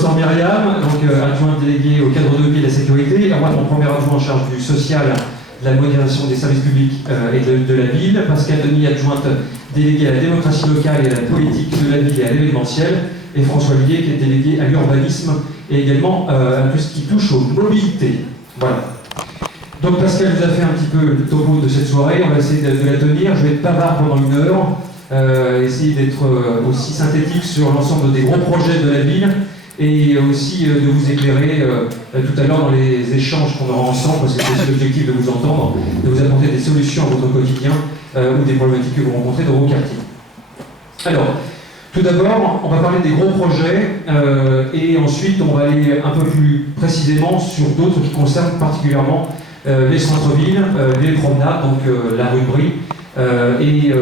Bossor Myriam, donc adjointe déléguée au cadre de vie et de la sécurité, et moi mon premier adjoint en charge du social, de la modernisation des services publics et de la ville, Pascal Denis, adjointe déléguée à la démocratie locale et à la politique de la ville et à l'événementiel, et François Villiers qui est délégué à l'urbanisme et également à tout ce qui touche aux mobilités. Voilà. Donc Pascal nous a fait un petit peu le topo de cette soirée, on va essayer de la tenir, je vais être bavard pendant 1 heure, essayer d'être aussi synthétique sur l'ensemble des gros projets de la ville et aussi de vous éclairer tout à l'heure dans les échanges qu'on aura ensemble, parce que c'est l'objectif de vous entendre, de vous apporter des solutions à votre quotidien ou des problématiques que vous rencontrez dans vos quartiers. Alors, tout d'abord, on va parler des gros projets et ensuite on va aller un peu plus précisément sur d'autres qui concernent particulièrement les centres-villes, les promenades, donc la rue Brie et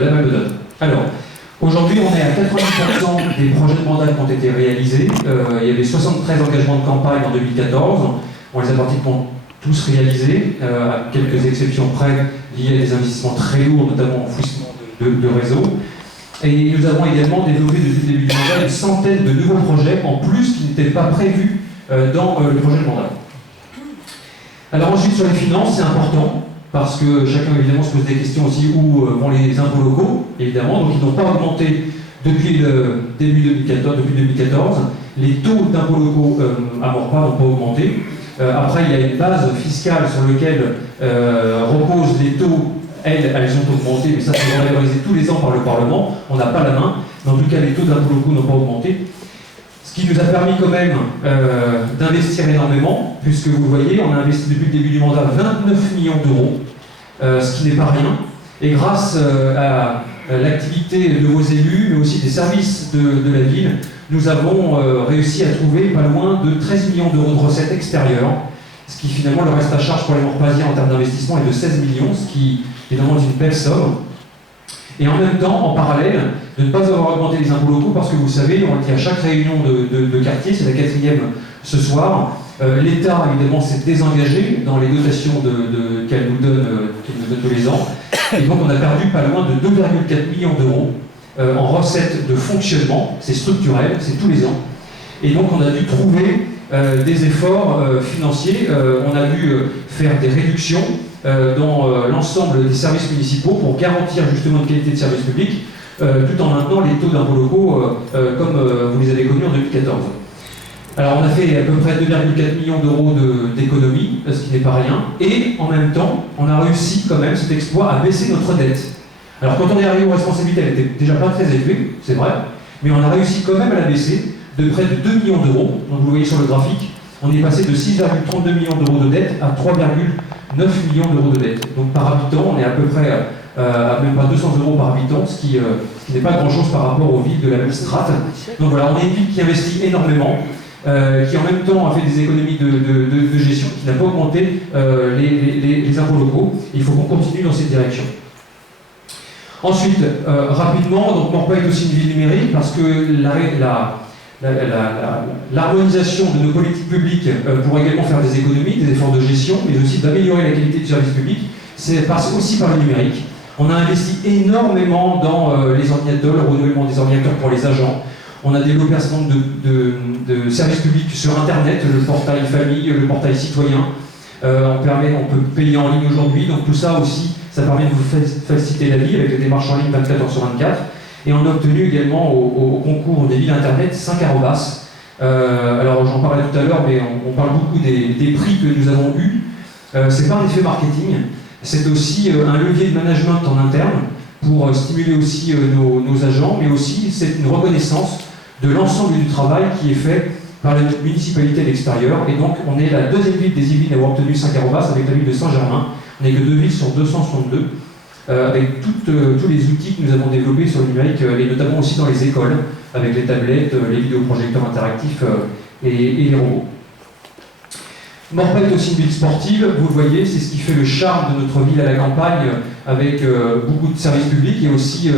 la Malbedonne. Alors, aujourd'hui, on est à 90% des projets de mandat qui ont été réalisés. Il y avait 73 engagements de campagne en 2014. On les a pratiquement tous réalisés, à quelques exceptions près, liées à des investissements très lourds, notamment en enfouissement de réseaux. Et nous avons également développé depuis le début du mandat une centaine de nouveaux projets, en plus qui n'étaient pas prévus dans le projet de mandat. Alors ensuite, sur les finances, c'est important, parce que chacun évidemment se pose des questions aussi où vont les impôts locaux, évidemment, donc ils n'ont pas augmenté depuis le début 2014, depuis 2014. Les taux d'impôts locaux à Maurepas n'ont pas augmenté. Après, il y a une base fiscale sur laquelle reposent les taux. Elles ont augmenté, mais ça c'est revalorisé tous les ans par le Parlement, on n'a pas la main, mais en tout cas les taux d'impôts locaux n'ont pas augmenté. Ce qui nous a permis quand même d'investir énormément, puisque vous voyez, on a investi depuis le début du mandat 29 millions d'euros, ce qui n'est pas rien, et grâce à l'activité de vos élus, mais aussi des services de la ville, nous avons réussi à trouver pas loin de 13 millions d'euros de recettes extérieures, ce qui finalement le reste à charge pour les Maurepaisiens en termes d'investissement est de 16 millions, ce qui évidemment est une belle somme. Et en même temps, en parallèle, de ne pas avoir augmenté les impôts locaux, parce que vous savez, on le dit à chaque réunion de quartier, c'est la 4e ce soir, l'État évidemment s'est désengagé dans les dotations qu'elle nous donne tous les ans, et donc on a perdu pas loin de 2,4 millions d'euros en recettes de fonctionnement, c'est structurel, c'est tous les ans, et donc on a dû trouver des efforts financiers, on a dû faire des réductions dans l'ensemble des services municipaux pour garantir justement une qualité de service public, tout en maintenant les taux d'impôts locaux comme vous les avez connus en 2014. Alors on a fait à peu près 2,4 millions d'euros d'économies, ce qui n'est pas rien, et en même temps, on a réussi quand même cet exploit à baisser notre dette. Alors quand on est arrivé aux responsabilités, elle était déjà pas très élevée, c'est vrai, mais on a réussi quand même à la baisser de près de 2 millions d'euros. Donc vous voyez sur le graphique, on est passé de 6,32 millions d'euros de dette à 3,9 millions d'euros de dette. Donc par habitant, on est à peu près à même pas 200 euros par habitant, ce qui n'est pas grand-chose par rapport aux villes de la même strate. Donc voilà, on est une ville qui investit énormément, qui en même temps a fait des économies de gestion, qui n'a pas augmenté les impôts locaux. Il faut qu'on continue dans cette direction. Ensuite, rapidement, donc Maurepas est aussi une ville numérique parce que l'harmonisation de nos politiques publiques pour également faire des économies, des efforts de gestion, mais aussi d'améliorer la qualité du service public, passe aussi par le numérique. On a investi énormément dans les ordinateurs, le renouvellement des ordinateurs pour les agents. On a développé un certain nombre de services publics sur Internet, le portail famille, le portail citoyen. On peut payer en ligne aujourd'hui, donc tout ça aussi, ça permet de vous faciliter la vie avec les démarches en ligne 24h/24. Et on a obtenu également au concours des villes Internet 5 arrobas. Alors j'en parlais tout à l'heure, mais on parle beaucoup des prix que nous avons eus. C'est pas un effet marketing, c'est aussi un levier de management en interne pour stimuler aussi nos agents, mais aussi c'est une reconnaissance de l'ensemble du travail qui est fait par la municipalité de l'extérieur. Et donc on est la 2e ville des Yvelines à avoir obtenu 5 arrobas avec la ville de Saint-Germain. On n'est que 2 villes sur 262. Avec tous les outils que nous avons développés sur le numérique, et notamment aussi dans les écoles, avec les tablettes, les vidéoprojecteurs interactifs et les robots. Maurepas est aussi une ville sportive, vous le voyez, c'est ce qui fait le charme de notre ville à la campagne, avec beaucoup de services publics, et aussi,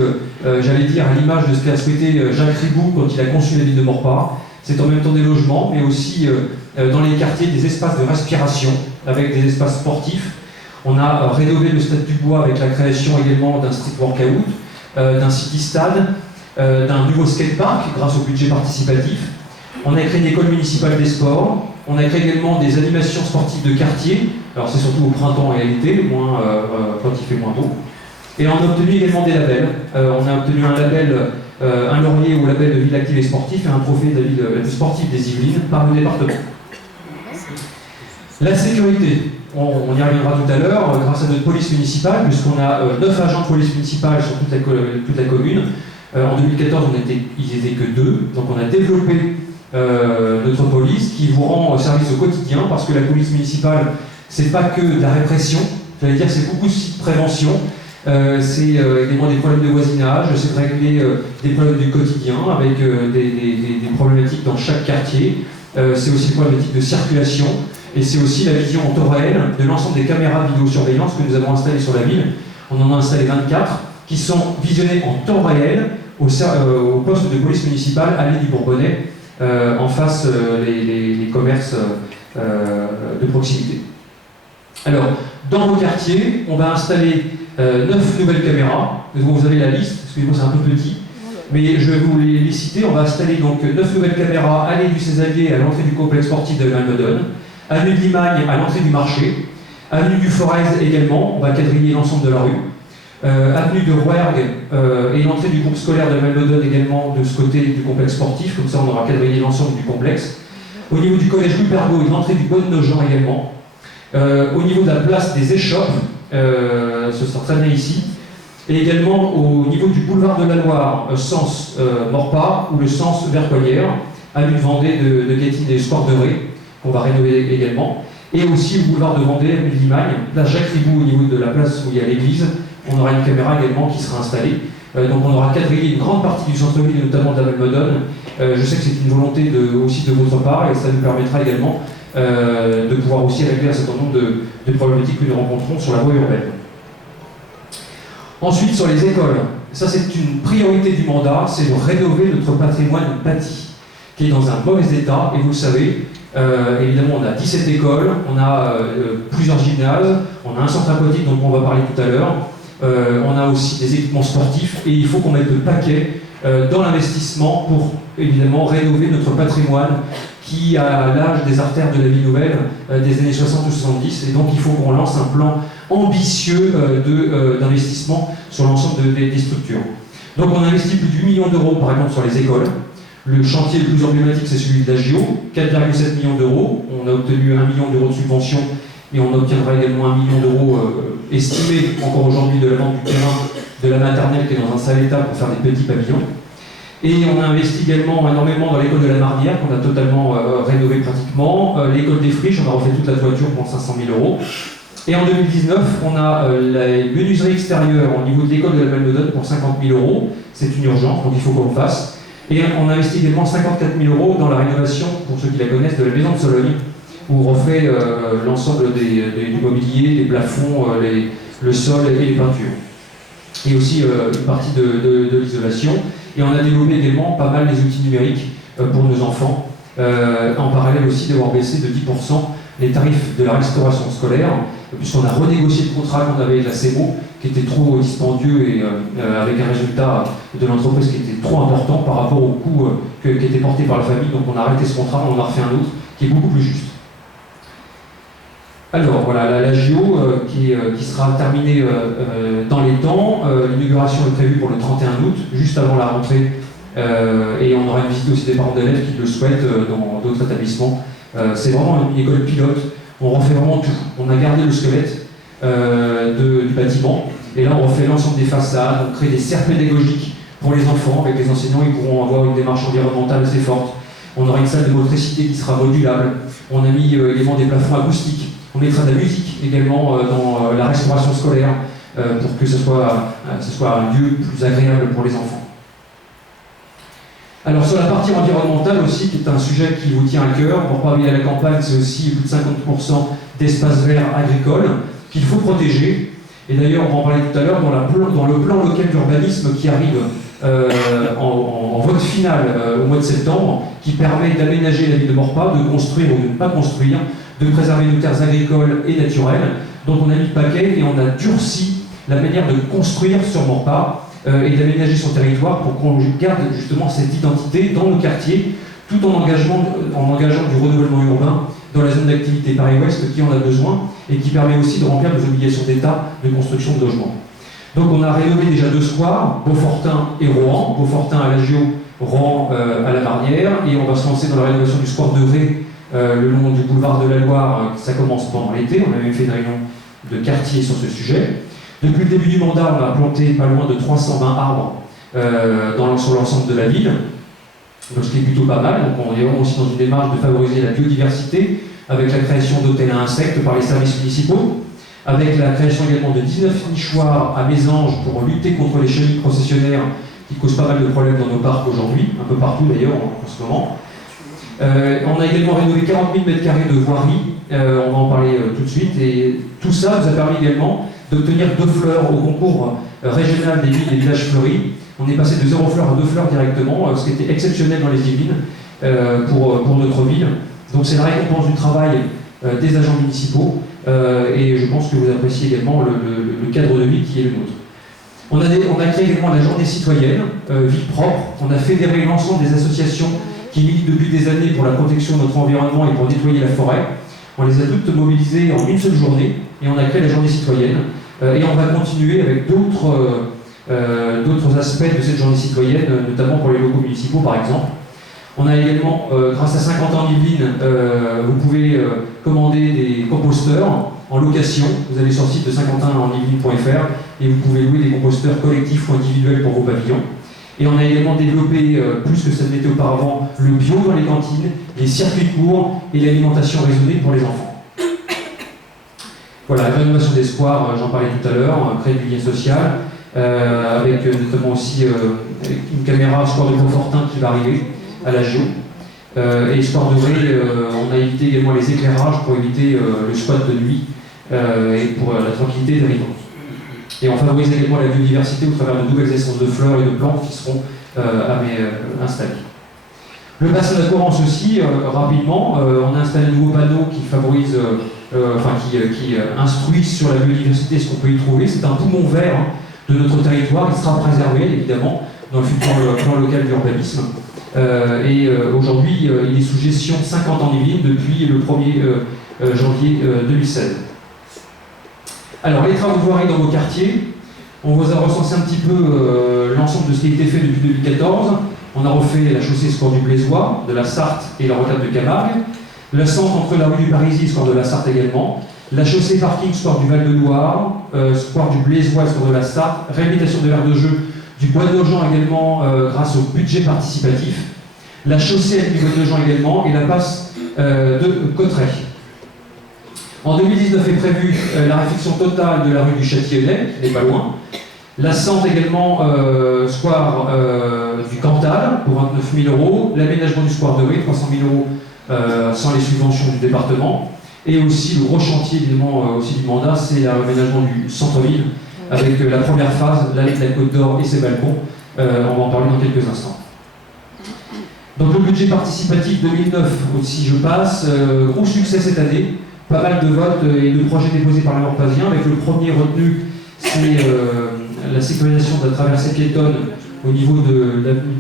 j'allais dire, à l'image de ce qu'a souhaité Jacques Ribou quand il a conçu la ville de Maurepas. C'est en même temps des logements, mais aussi dans les quartiers des espaces de respiration, avec des espaces sportifs. On a rénové le Stade du Bois avec la création également d'un street workout, d'un city stade, d'un nouveau skatepark grâce au budget participatif. On a créé une école municipale des sports. On a créé également des animations sportives de quartier. Alors c'est surtout au printemps et à l'été, moins quand il fait moins beau. Et on a obtenu également des labels. On a obtenu un label, un laurier au label de ville active et sportif et un trophée de la ville la plus sportive des Yvelines par le département. La sécurité, on y reviendra tout à l'heure, grâce à notre police municipale, puisqu'on a 9 agents de police municipale sur toute la commune. En 2014, ils n'étaient que 2, donc on a développé notre police qui vous rend service au quotidien, parce que la police municipale, c'est pas que de la répression, j'allais dire c'est beaucoup aussi de prévention, c'est également des problèmes de voisinage, c'est de régler des problèmes du quotidien avec des problématiques dans chaque quartier, c'est aussi des problématiques de circulation, et c'est aussi la vision en temps réel de l'ensemble des caméras de vidéosurveillance que nous avons installées sur la ville. On en a installé 24 qui sont visionnées en temps réel au poste de police municipale allée du Bourbonnais, en face les commerces de proximité. Alors, dans vos quartiers, on va installer 9 nouvelles caméras. Vous avez la liste, excusez-moi c'est un peu petit, mais je vais vous les citer. On va installer donc 9 nouvelles caméras allée du Césalier à l'entrée du complexe sportif de Malmedon, avenue de Limagne à l'entrée du marché, avenue du Forez également, on va quadriller l'ensemble de la rue, avenue de Rouergue et l'entrée du groupe scolaire de Malmedon également de ce côté du complexe sportif, comme ça on aura quadrillé l'ensemble du complexe. Au niveau du collège Louis Pergaud et l'entrée du Bonne-Nogent également. Au niveau de la place des Échoppes, ce sera très bien ici, et également au niveau du boulevard de la Loire, sens Morpas ou le sens Vercollère, avenue de Vendée de Guétine et Sport de Ré, qu'on va rénover également, et aussi au boulevard de Vendée, avenue de Limagne, place Jacques Ribou au niveau de la place où il y a l'église, on aura une caméra également qui sera installée. Donc on aura quadrillé une grande partie du centre-ville, notamment de la Malmedon. Je sais que c'est une volonté aussi de votre part, et ça nous permettra également de pouvoir aussi régler un certain nombre de problématiques que nous rencontrons sur la voie urbaine. Ensuite, sur les écoles, ça c'est une priorité du mandat, c'est de rénover notre patrimoine bâti, qui est dans un mauvais état, et vous le savez, évidemment on a 17 écoles, on a plusieurs gymnases, on a un centre aquatique dont on va parler tout à l'heure, on a aussi des équipements sportifs, et il faut qu'on mette le paquet dans l'investissement pour évidemment rénover notre patrimoine qui a l'âge des artères de la vie nouvelle des années 60 ou 70, et donc il faut qu'on lance un plan ambitieux d'investissement sur l'ensemble des structures. Donc on a investi plus de 8 millions d'euros par exemple sur les écoles. Le chantier le plus emblématique c'est celui de la GIO, 4,7 millions d'euros. On a obtenu 1 million d'euros de subvention et on obtiendra également 1 million d'euros estimés encore aujourd'hui de la vente du terrain de la maternelle qui est dans un sale état pour faire des petits pavillons. Et on a investi également énormément dans l'école de la Marnière, qu'on a totalement rénové pratiquement. L'école des Friches, on a refait toute la toiture pour 500 000 euros. Et en 2019, on a la menuiserie extérieure au niveau de l'école de la Malmedon pour 50 000 euros. C'est une urgence, donc il faut qu'on le fasse. Et on a investi également 54 000 euros dans la rénovation, pour ceux qui la connaissent, de la maison de Sologne, où on refait l'ensemble du mobilier, des plafonds, le sol et les peintures. Et aussi une partie de l'isolation. Et on a développé également pas mal les outils numériques pour nos enfants, en parallèle aussi d'avoir baissé de 10% les tarifs de la restauration scolaire, puisqu'on a renégocié le contrat qu'on avait avec la CEMO, qui était trop dispendieux et avec un résultat de l'entreprise qui était trop important par rapport au coût qui était porté par la famille. Donc on a arrêté ce contrat, on en a refait un autre qui est beaucoup plus juste. Alors voilà, la JO qui sera terminée dans les temps. L'inauguration est prévue pour le 31 août, juste avant la rentrée. Et on aura une visite aussi des parents d'élèves qui le souhaitent dans d'autres établissements. C'est vraiment une école pilote. On refait vraiment tout. On a gardé le squelette du bâtiment. Et là, on refait l'ensemble des façades. On crée des cercles pédagogiques pour les enfants. Avec les enseignants, ils pourront avoir une démarche environnementale assez forte. On aura une salle de motricité qui sera modulable. On a mis également des plafonds acoustiques. On mettra de la musique également dans la restauration scolaire pour que ce soit un lieu plus agréable pour les enfants. Alors sur la partie environnementale aussi, qui est un sujet qui vous tient à cœur, pour parler à la campagne, c'est aussi plus de 50% d'espaces verts agricoles qu'il faut protéger. Et d'ailleurs, on va en parler tout à l'heure, dans le plan local d'urbanisme qui arrive en vote final au mois de septembre, qui permet d'aménager la ville de Morpas, de construire ou de ne pas construire, de préserver nos terres agricoles et naturelles. Donc on a mis le paquet et on a durci la manière de construire sur Morpas et d'aménager son territoire pour qu'on garde justement cette identité dans nos quartiers, tout en engageant du renouvellement urbain dans la zone d'activité Paris-Ouest qui en a besoin et qui permet aussi de remplir les obligations d'État de construction de logements. Donc on a rénové déjà 2 squares, Beaufortin et Rohan, Beaufortin à l'Agio, Rohan à la Marnière, et on va se lancer dans la rénovation du square de Ré le long du boulevard de la Loire. Ça commence pendant l'été, on a même fait une réunion de quartier sur ce sujet. Depuis le début du mandat, on a planté pas loin de 320 arbres sur l'ensemble de la ville, donc ce qui est plutôt pas mal. Donc on est vraiment aussi dans une démarche de favoriser la biodiversité avec la création d'hôtels à insectes par les services municipaux, avec la création également de 19 nichoirs à Mésange pour lutter contre les chenilles processionnaires qui causent pas mal de problèmes dans nos parcs aujourd'hui, un peu partout d'ailleurs en ce moment. On a également rénové 40 000 m² de voirie, on va en parler tout de suite, et tout ça nous a permis également d'obtenir 2 fleurs au concours régional des villes et villages fleuris. On est passé de 0 fleur à 2 fleurs directement, ce qui était exceptionnel dans les Yvelines pour notre ville. Donc c'est la récompense du travail des agents municipaux, et je pense que vous appréciez également le cadre de vie qui est le nôtre. On a créé également la journée citoyenne, Ville propre. On a fédéré l'ensemble des associations qui militent depuis des années pour la protection de notre environnement et pour nettoyer la forêt. On les a toutes mobilisées en une seule journée et on a créé la journée citoyenne. Et on va continuer avec d'autres aspects de cette journée citoyenne, notamment pour les locaux municipaux par exemple. On a également, grâce à 50 ans en Yvelines, vous pouvez commander des composteurs en location. Vous allez sur le site de 51enyvelines.fr et vous pouvez louer des composteurs collectifs ou individuels pour vos pavillons. Et on a également développé, plus que ça ne l'était auparavant, le bio dans les cantines, les circuits courts et l'alimentation raisonnée pour les enfants. Voilà, la rénovation des squares, j'en parlais tout à l'heure, créer du lien social, avec notamment aussi une caméra square de Beaufortin qui va arriver à la Géo. Et square de Ré, on a évité également les éclairages pour éviter le squat de nuit et pour la tranquillité des riverains. Et on favorise également la biodiversité au travers de nouvelles essences de fleurs et de plantes qui seront installées. Le bassin d'Accorance aussi, rapidement, on a installé de nouveaux panneaux qui favorisent, qui instruisent sur la biodiversité, ce qu'on peut y trouver. C'est un poumon vert de notre territoire qui sera préservé, évidemment, dans le futur plan local d'urbanisme. Aujourd'hui, il est sous gestion 50 ans Yvelines depuis le 1er janvier 2016. Alors, les travaux de voirie dans vos quartiers, on vous a recensé un petit peu l'ensemble de ce qui a été fait depuis 2014. On a refait la chaussée square du Blaisois, de la Sarthe et la rocade de Camargue, le centre entre la rue du Parisis, square de la Sarthe également, la chaussée parking, square du Val-de-Loire, square du Blaisois, square de la Sarthe, réhabilitation de l'aire de jeu du Bois de Nogent également grâce au budget participatif, la chaussée avec du Bois de Nogent également et la passe de Cauterets. En 2019 est prévue la réfection totale de la rue du Châtillonnais, qui n'est pas loin. La centre également, square du Cantal, pour 29 000 €. L'aménagement du square de Ré, 300 000 € sans les subventions du département. Et aussi le gros chantier évidemment aussi du mandat, c'est l'aménagement du centre-ville, avec la première phase, l'allée de la Côte d'Or et ses balcons. On va en parler dans quelques instants. Donc le budget participatif 2009 aussi, je passe. Gros succès cette année. Pas mal de votes et de projets déposés par les Morpasiens, avec le premier retenu, c'est la sécurisation de la traversée piétonne au niveau de l'avenue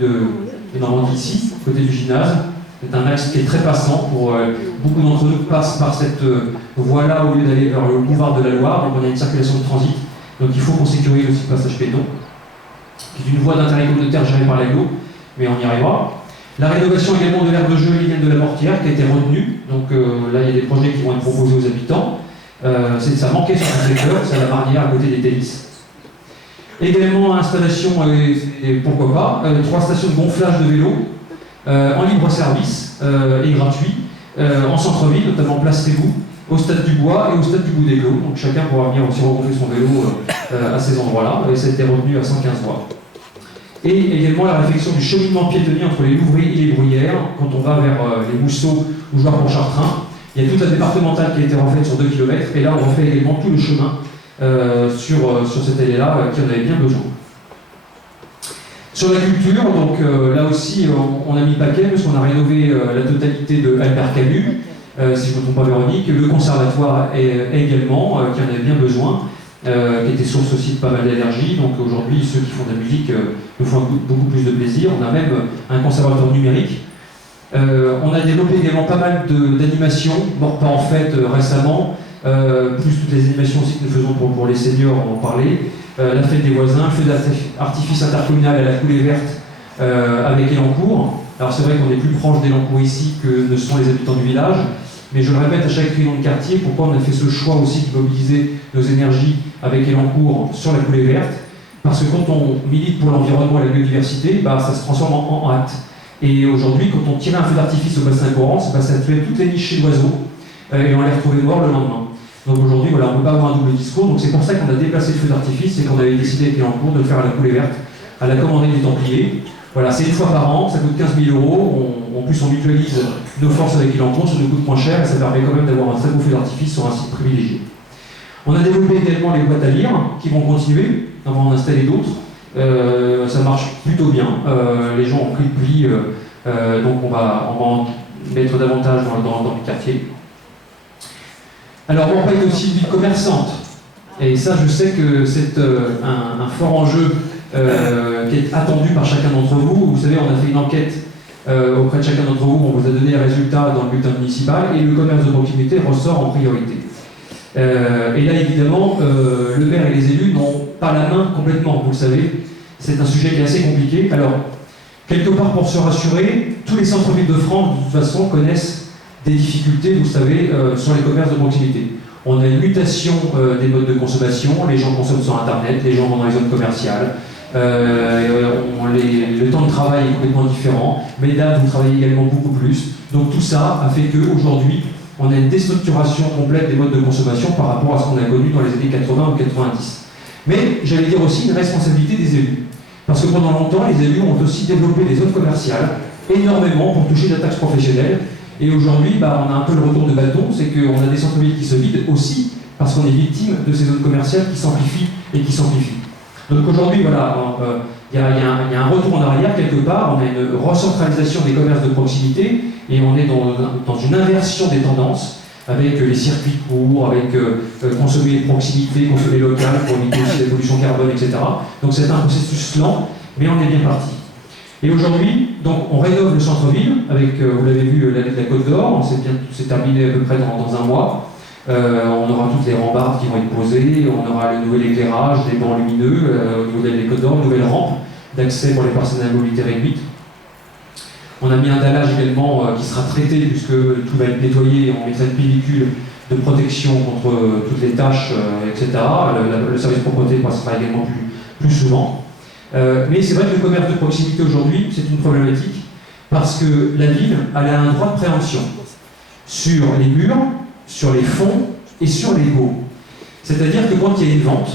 de Normandie ici, côté du gymnase. C'est un axe qui est très passant pour beaucoup d'entre nous passent par cette voie-là au lieu d'aller vers le boulevard de la Loire, donc on a une circulation de transit, donc il faut qu'on sécurise aussi le passage piéton, qui est une voie d'intérêt communautaire gérée par l'AGLO, mais on y arrivera. La rénovation également de l'aire de jeu Liliane de la Mortière qui a été retenue, donc là il y a des projets qui vont être proposés aux habitants. Ça manquait sur ce secteur, c'est à la Marnière à côté des Télis. Également installation, et pourquoi pas, 3 stations de gonflage de vélos en libre service et gratuit, en centre-ville, notamment place Rébou, au stade du Bois et au stade du Bout des Clos. Donc chacun pourra venir aussi regonfler son vélo à ces endroits-là, et ça a été retenu à 115 voix. Et également la réfection du cheminement piétonnier entre les Louvries et les Bruyères, quand on va vers les Mousseaux ou Joire-Pontchartrain. Il y a toute la départementale qui a été refaite sur 2 km, et là on refait également tout le chemin sur cette allée-là qui en avait bien besoin. Sur la culture, donc là aussi on a mis le paquet parce qu'on a rénové la totalité de Albert Camus, si je ne me trompe pas Véronique, le conservatoire également, qui en avait bien besoin. Qui était source aussi de pas mal d'énergie. Donc aujourd'hui, ceux qui font de la musique nous font beaucoup plus de plaisir. On a même un conservatoire numérique On a développé également pas mal d'animations, Morpa en fait récemment, plus toutes les animations aussi que nous faisons pour les seniors, on en parlait. La fête des voisins, le feu d'artifice intercommunal à la coulée verte avec Elancourt. Alors c'est vrai qu'on est plus proche d'Elancourt ici que ne sont les habitants du village, mais je le répète à chaque réunion de quartier, pourquoi on a fait ce choix aussi de mobiliser nos énergies avec Elancourt sur la coulée verte, parce que quand on milite pour l'environnement et la biodiversité, ça se transforme en acte. Et aujourd'hui, quand on tirait un feu d'artifice au bassin courant, ça tuait toutes les nichées d'oiseaux et on les retrouvait morts le lendemain. Donc aujourd'hui, voilà, on ne peut pas avoir un double discours, donc c'est pour ça qu'on a déplacé le feu d'artifice et qu'on avait décidé avec Elancourt de le faire à la coulée verte, à la commanderie des Templiers. Voilà, c'est une fois par an, ça coûte 15 000 €. En plus, on mutualise nos forces avec Elancourt, ça nous coûte moins cher et ça permet quand même d'avoir un très beau feu d'artifice sur un site privilégié. On a développé également les boîtes à lire qui vont continuer, on va en installer d'autres. Ça marche plutôt bien, les gens ont pris le pli, donc on va en mettre davantage dans les quartiers. Alors, on est aussi une ville commerçante, et ça, je sais que c'est un fort enjeu qui est attendu par chacun d'entre vous. Vous savez, on a fait une enquête auprès de chacun d'entre vous, on vous a donné les résultats dans le bulletin municipal, et le commerce de proximité ressort en priorité. Et là, évidemment, le maire et les élus n'ont pas la main complètement, vous le savez. C'est un sujet qui est assez compliqué. Alors, quelque part, pour se rassurer, tous les centres-villes de France, de toute façon, connaissent des difficultés, vous savez, sur les commerces de proximité. On a une mutation des modes de consommation, les gens consomment sur Internet, les gens vont dans les zones commerciales, le temps de travail est complètement différent, mesdames, vous travaillez également beaucoup plus. Donc tout ça a fait qu'aujourd'hui, on a une déstructuration complète des modes de consommation par rapport à ce qu'on a connu dans les années 80 ou 90. Mais j'allais dire aussi une responsabilité des élus. Parce que pendant longtemps, les élus ont aussi développé des zones commerciales énormément pour toucher la taxe professionnelle. Et aujourd'hui, on a un peu le retour de bâton, c'est qu'on a des centres-villes qui se vident aussi parce qu'on est victime de ces zones commerciales qui s'amplifient et qui s'amplifient. Donc aujourd'hui, voilà, il y a un retour en arrière quelque part, on a une recentralisation des commerces de proximité et on est dans une inversion des tendances avec les circuits courts, avec consommer de proximité, consommer local pour éviter aussi la pollution carbone, etc. Donc c'est un processus lent, mais on est bien parti. Et aujourd'hui, donc, on rénove le centre-ville avec, vous l'avez vu, l'allée de la Côte d'Or, c'est terminé à peu près dans un mois. On aura toutes les rambardes qui vont être posées, on aura le nouvel éclairage, des bancs lumineux au niveau de l'allée des Côtes d'Or, une nouvelle rampe d'accès pour les personnes à mobilité réduite. On a mis un dallage également qui sera traité puisque tout va être nettoyé, on mettra une pellicule de protection contre toutes les tâches, etc. Le service propreté passera également plus souvent. Mais c'est vrai que le commerce de proximité aujourd'hui, c'est une problématique parce que la ville elle a un droit de préemption sur les murs, sur les fonds et sur les baux. C'est-à-dire que quand il y a une vente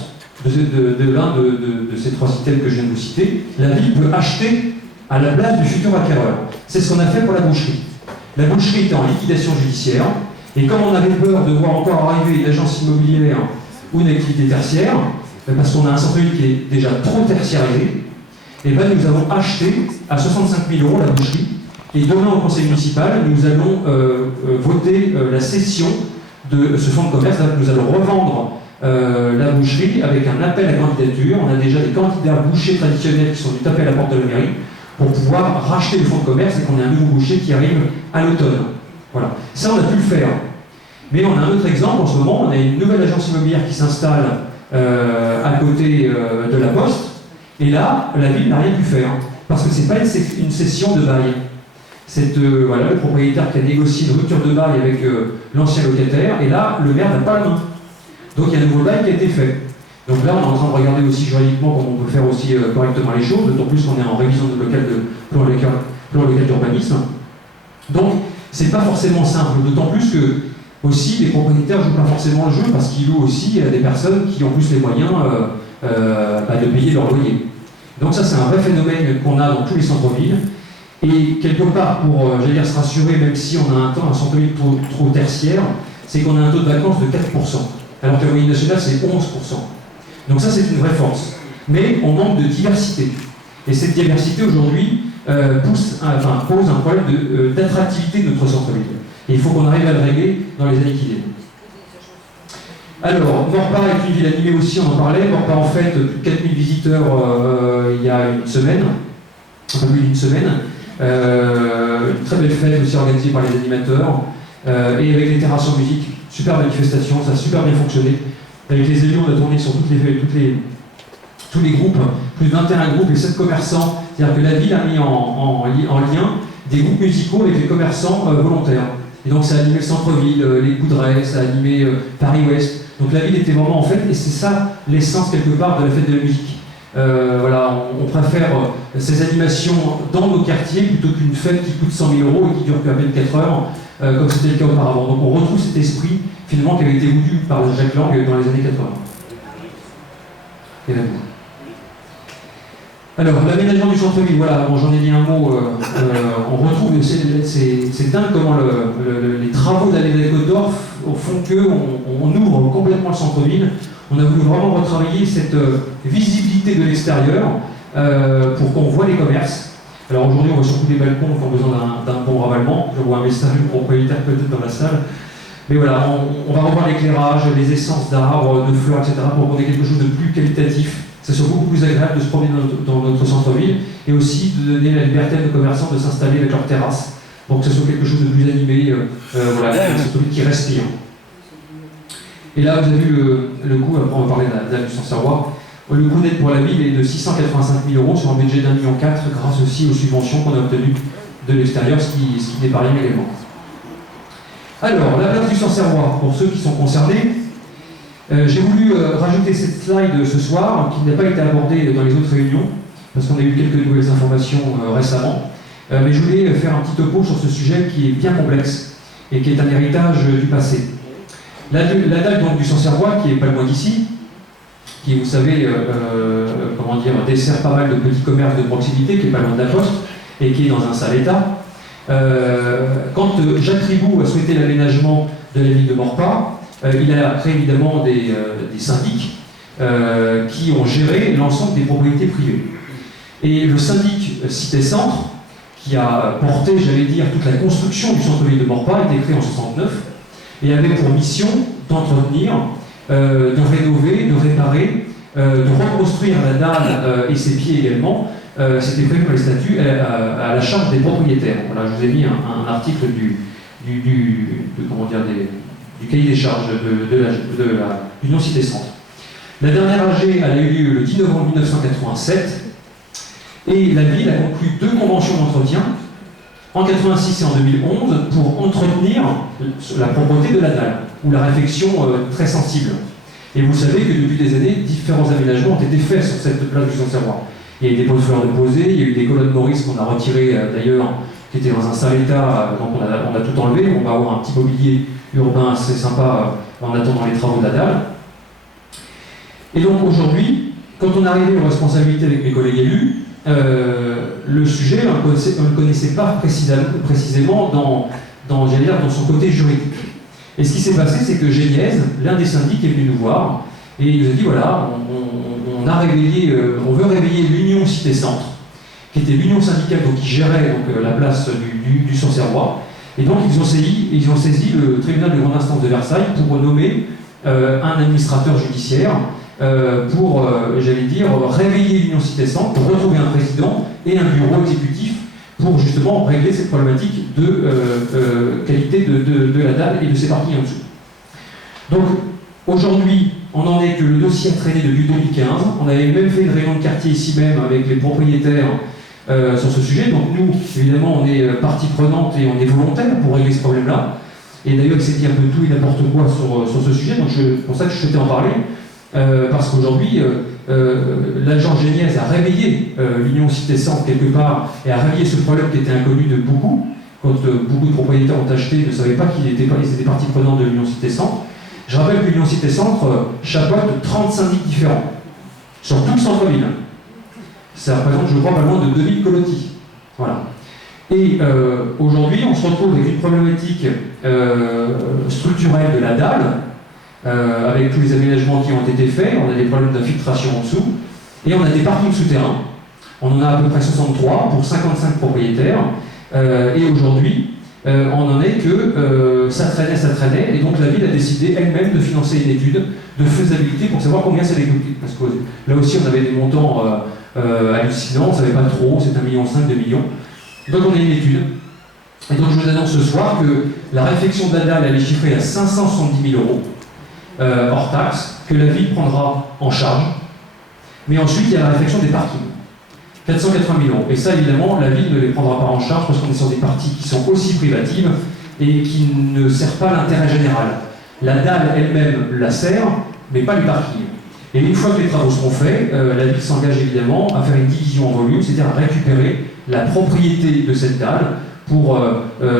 de l'un de ces trois items que je viens de vous citer, la ville peut acheter à la place du futur acquéreur. C'est ce qu'on a fait pour la boucherie. La boucherie était en liquidation judiciaire et comme on avait peur de voir encore arriver une agence immobilière ou une activité tertiaire, parce qu'on a un centre-ville qui est déjà trop tertiarisé, et nous avons acheté à 65 000 € la boucherie. Et demain au conseil municipal, nous allons voter la cession de ce fonds de commerce. Nous allons revendre la boucherie avec un appel à candidature. On a déjà des candidats bouchers traditionnels qui sont venus taper à la porte de la mairie pour pouvoir racheter le fonds de commerce et qu'on ait un nouveau boucher qui arrive à l'automne. Voilà. Ça, on a pu le faire. Mais on a un autre exemple en ce moment. On a une nouvelle agence immobilière qui s'installe à côté de la Poste, et là, la ville n'a rien pu faire, parce que ce n'est pas une cession de bail. C'est voilà, le propriétaire qui a négocié une rupture de bail avec l'ancien locataire, et là, le maire n'a pas la main. Donc il y a un nouveau bail qui a été fait. Donc là, on est en train de regarder aussi juridiquement comment on peut faire aussi correctement les choses, d'autant plus qu'on est en révision de plan local d'urbanisme. Donc, c'est pas forcément simple, d'autant plus que aussi, les propriétaires ne jouent pas forcément le jeu parce qu'ils louent aussi à des personnes qui ont plus les moyens de payer leur loyer. Donc ça, c'est un vrai phénomène qu'on a dans tous les centres-villes. Et quelque part, pour se rassurer, même si on a un centre-ville trop tertiaire, c'est qu'on a un taux de vacances de 4%, alors que la moyenne nationale, c'est 11%. Donc ça, c'est une vraie force. Mais on manque de diversité. Et cette diversité, aujourd'hui, pose un problème d'attractivité de notre centre-ville. Et il faut qu'on arrive à le régler dans les années qui viennent. Alors, Morpa est une ville animée aussi, on en parlait. Morpa, en fait, plus de 4000 visiteurs il y a une semaine, un peu plus d'une semaine. une très belle fête aussi organisée par les animateurs, et avec les terrasses en musique, super manifestation, ça a super bien fonctionné. Avec les élus, on a tourné sur tous les groupes, plus de 21 groupes et 7 commerçants. C'est-à-dire que la ville a mis en lien des groupes musicaux avec les commerçants volontaires. Et donc ça a animé le centre-ville, les Coudray, ça a animé Paris-Ouest. Donc la ville était vraiment en fête, et c'est ça l'essence quelque part de la fête de la musique. Voilà, on préfère ces animations dans nos quartiers plutôt qu'une fête qui coûte 100 000 € et qui dure qu'à peine 4 heures, comme c'était le cas auparavant. Donc on retrouve cet esprit finalement qui avait été voulu par Jacques Lang dans les années 80. Et là, alors, l'aménagement du centre-ville, voilà, bon, j'en ai dit un mot, on retrouve, c'est dingue comment les travaux d'Alain Côte-d'Or font qu'on ouvre complètement le centre-ville. On a voulu vraiment retravailler cette visibilité de l'extérieur pour qu'on voit les commerces. Alors aujourd'hui, on voit surtout des balcons qui ont besoin d'un bon ravalement. Je vois un message du propriétaire peut-être dans la salle. Mais voilà, on va revoir l'éclairage, les essences d'arbres, de fleurs, etc. pour qu'on ait quelque chose de plus qualitatif. Ça soit beaucoup plus agréable de se promener dans notre centre-ville et aussi de donner la liberté à nos commerçants de s'installer avec leur terrasse pour que ce soit quelque chose de plus animé, voilà, un centre-ville qui respire. Et là, vous avez vu le coût, après on va parler de la du Sancerrois. Le coût net pour la ville est de 685 000 € sur un budget d'1,4 million grâce aussi aux subventions qu'on a obtenues de l'extérieur, ce qui n'est pas rien également. Alors, la place du Sancerrois, pour ceux qui sont concernés, j'ai voulu rajouter cette slide ce soir, qui n'a pas été abordée dans les autres réunions, parce qu'on a eu quelques nouvelles informations récemment. Mais je voulais faire un petit topo sur ce sujet qui est bien complexe et qui est un héritage du passé. La dalle donc, du Sancerrois, qui est pas loin d'ici, qui, vous savez, comment dire, dessert pas mal de petits commerces de proximité, qui est pas loin de la Poste, et qui est dans un sale état. Quand Jacques Riboud a souhaité l'aménagement de la ville de Maurepas, il a créé évidemment des syndics qui ont géré l'ensemble des propriétés privées. Et le syndic Cité Centre, qui a porté, j'allais dire, toute la construction du centre-ville de Maurepas, a été créé en 1969 et avait pour mission d'entretenir, de rénover, de réparer, de reconstruire la dalle et ses pieds également. C'était prévu par les statuts à la charge des propriétaires. Voilà, je vous ai mis un article du cahier des charges de l'Union Cité Centre. La dernière AG elle a eu lieu le 10 novembre 1987 et la ville a conclu 2 conventions d'entretien en 1986 et en 2011 pour entretenir la propreté de la dalle ou la réfection très sensible. Et vous savez que depuis des années, différents aménagements ont été faits sur cette place du Sancerrois. Il y a eu des pots de fleurs déposés, il y a eu des colonnes Maurice qu'on a retirées d'ailleurs, qui étaient dans un sale état, donc on a tout enlevé. On va avoir un petit mobilier urbain assez sympa en attendant les travaux de la dalle. Et donc aujourd'hui, quand on est arrivé aux responsabilités avec mes collègues élus, le sujet, on ne le connaissait pas précisément dans son côté juridique. Et ce qui s'est passé, c'est que Géniez, l'un des syndics, est venu nous voir et il nous a dit voilà, on veut réveiller l'Union Cité Centre, qui était l'union syndicale donc, qui gérait donc, la place du Sancerrois. Et donc ils ont saisi le tribunal de grande instance de Versailles pour nommer un administrateur judiciaire pour, j'allais dire, réveiller l'Union Cité Centre, pour retrouver un président et un bureau exécutif pour justement régler cette problématique de qualité de la dalle et de ses parties en dessous. Donc aujourd'hui, on en est que le dossier a traîné depuis 2015. On avait même fait une réunion de quartier ici même avec les propriétaires sur ce sujet. Donc nous, évidemment, on est partie prenante et on est volontaire pour régler ce problème-là. Et d'ailleurs, il s'est dit un peu tout et n'importe quoi sur ce sujet. Donc c'est pour ça que je souhaitais en parler. Parce qu'aujourd'hui, l'agent Géniez a réveillé l'Union Cité Centre quelque part et a réveillé ce problème qui était inconnu de beaucoup. Quand beaucoup de propriétaires ont acheté, ne savaient pas qu'ils étaient partie prenante de l'Union Cité Centre. Je rappelle que l'Union Cité Centre chapeaute 30 syndics différents sur tout le centre-ville. Ça représente, je crois, pas loin de 2000 colotis. Voilà. Et aujourd'hui, on se retrouve avec une problématique structurelle de la dalle, avec tous les aménagements qui ont été faits. On a des problèmes d'infiltration en dessous, et on a des parkings souterrains. On en a à peu près 63 pour 55 propriétaires, et aujourd'hui, on en est que ça traînait, et donc la ville a décidé elle-même de financer une étude de faisabilité pour savoir combien ça allait coûter. Parce que là aussi, on avait des montants hallucinants, on ne savait pas trop, c'est 1,5 million, 2 millions. Donc on a une étude. Et donc je vous annonce ce soir que la réfection de la dalle, elle est chiffrée à 570 000 euros, hors taxe, que la ville prendra en charge. Mais ensuite, il y a la réfection des parkings. 480 000 euros. Et ça, évidemment, la ville ne les prendra pas en charge parce qu'on est sur des parties qui sont aussi privatives et qui ne servent pas l'intérêt général. La dalle elle-même la sert, mais pas le parking. Et une fois que les travaux seront faits, la ville s'engage évidemment à faire une division en volume, c'est-à-dire à récupérer la propriété de cette dalle pour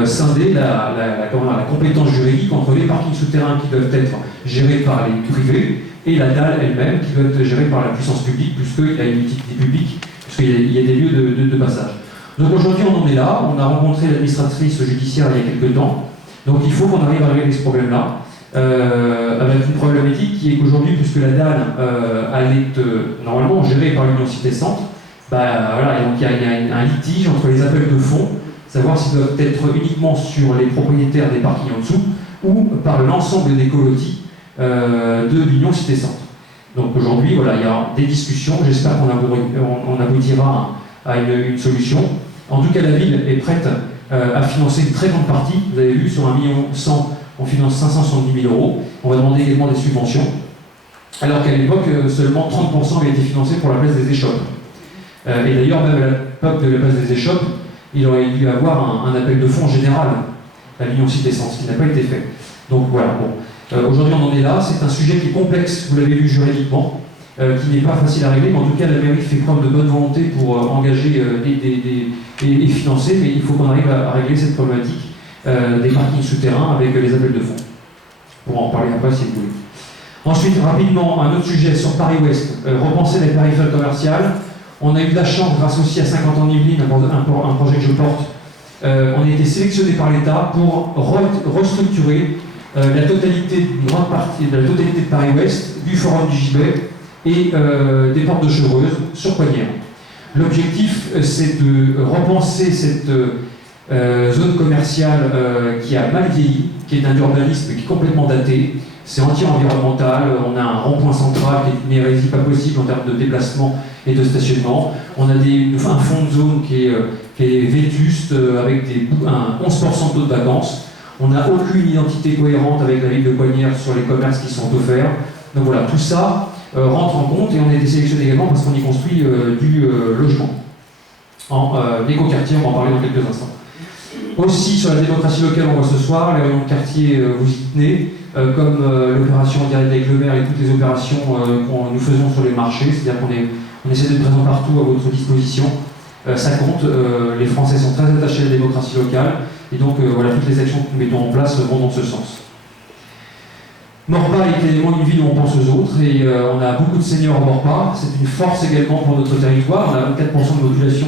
scinder la compétence juridique entre les parkings souterrains qui doivent être gérés par les privés et la dalle elle-même qui doit être gérée par la puissance publique, puisqu'il y a une utilité publique, puisqu'il y a des lieux de passage. Donc aujourd'hui on en est là, on a rencontré l'administratrice judiciaire il y a quelques temps, donc il faut qu'on arrive à régler ce problème-là, avec une problématique qui est qu'aujourd'hui, puisque la dalle elle est normalement gérée par l'Union Cité Centre, voilà, et donc il y a un litige entre les appels de fonds, savoir s'ils doivent être uniquement sur les propriétaires des parkings en dessous ou par l'ensemble des colotis de l'Union Cité Centre. Donc aujourd'hui, voilà, il y a des discussions, j'espère qu'on aboutira à une solution. En tout cas, la ville est prête à financer une très grande partie. Vous avez vu, sur 1,1 million, on finance 570 000 euros. On va demander également des subventions, alors qu'à l'époque, seulement 30% avait été financé pour la place des échoppes. Et d'ailleurs, même à l'époque de la place des échoppes, il aurait dû y avoir un appel de fonds général à l'Union Cité Centre, ce qui n'a pas été fait. Donc voilà, bon. Aujourd'hui on en est là, c'est un sujet qui est complexe, vous l'avez vu juridiquement, qui n'est pas facile à régler, mais en tout cas la mairie fait preuve de bonne volonté pour engager et financer, mais il faut qu'on arrive à régler cette problématique des parkings souterrains avec les appels de fonds. On pourra en parler après si vous voulez. Ensuite, rapidement, un autre sujet sur Paris-Ouest, repenser les périphéries commerciales. On a eu de la chance, grâce aussi à 50 ans Yvelines, un projet que je porte, on a été sélectionné par l'État pour restructurer la totalité, une grande partie de la totalité de Paris-Ouest, du Forum du Gibet et des Portes de Chevreuse sur Coignères. L'objectif, c'est de repenser cette zone commerciale qui a mal vieilli, qui est un urbanisme qui est complètement daté. C'est anti-environnemental, on a un rond-point central qui est une hérésie pas possible en termes de déplacement et de stationnement. On a un fond de zone qui est vétuste, avec 11% de taux de vacances. On n'a aucune identité cohérente avec la ville de Coignères sur les commerces qui sont offerts. Donc voilà, tout ça rentre en compte et on a été sélectionné également parce qu'on y construit du logement. En écoquartier, on va en parler dans quelques instants. Aussi, sur la démocratie locale, on voit ce soir, les réunions de quartier, vous y tenez, comme l'opération en direct avec le maire et toutes les opérations que nous faisons sur les marchés, c'est-à-dire qu'on essaie d'être présent partout à votre disposition. Ça compte, les Français sont très attachés à la démocratie locale, et donc voilà, toutes les actions que nous mettons en place vont dans ce sens. Morpa est également une ville où on pense aux autres, et on a beaucoup de seniors à Morpa. C'est une force également pour notre territoire. On a 24% de population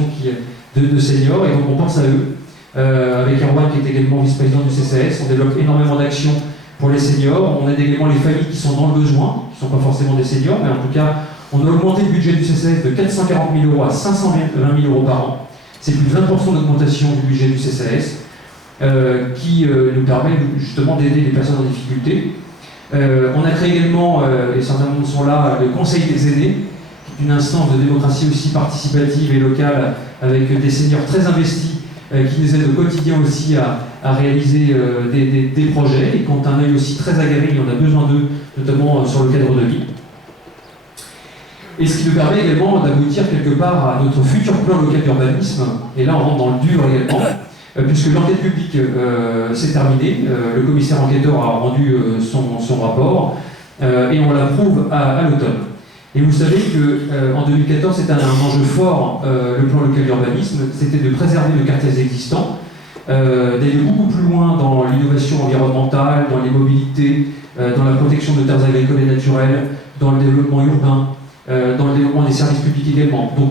de seniors, et donc on pense à eux. Avec Erwan qui est également vice-président du CCAS, on développe énormément d'actions pour les seniors. On aide également les familles qui sont dans le besoin, qui ne sont pas forcément des seniors, mais en tout cas, on a augmenté le budget du CCAS de 440 000 euros à 520 000 euros par an. C'est plus de 20% d'augmentation du budget du CCAS, qui nous permet justement d'aider les personnes en difficulté. On a créé également, et certains membres sont là, le Conseil des aînés, une instance de démocratie aussi participative et locale, avec des seniors très investis, qui nous aident au quotidien aussi à réaliser des projets, et qui ont un œil aussi très aguerri, on a besoin d'eux, notamment sur le cadre de vie. Et ce qui nous permet également d'aboutir quelque part à notre futur plan local d'urbanisme, et là on rentre dans le dur également, puisque l'enquête publique s'est terminée, le commissaire enquêteur a rendu son rapport, et on l'approuve à l'automne. Et vous savez qu'en 2014, c'était un enjeu fort, le plan local d'urbanisme, c'était de préserver les quartiers existants, d'aller beaucoup plus loin dans l'innovation environnementale, dans les mobilités, dans la protection de terres agricoles et naturelles, dans le développement urbain, dans le développement des services publics également. Donc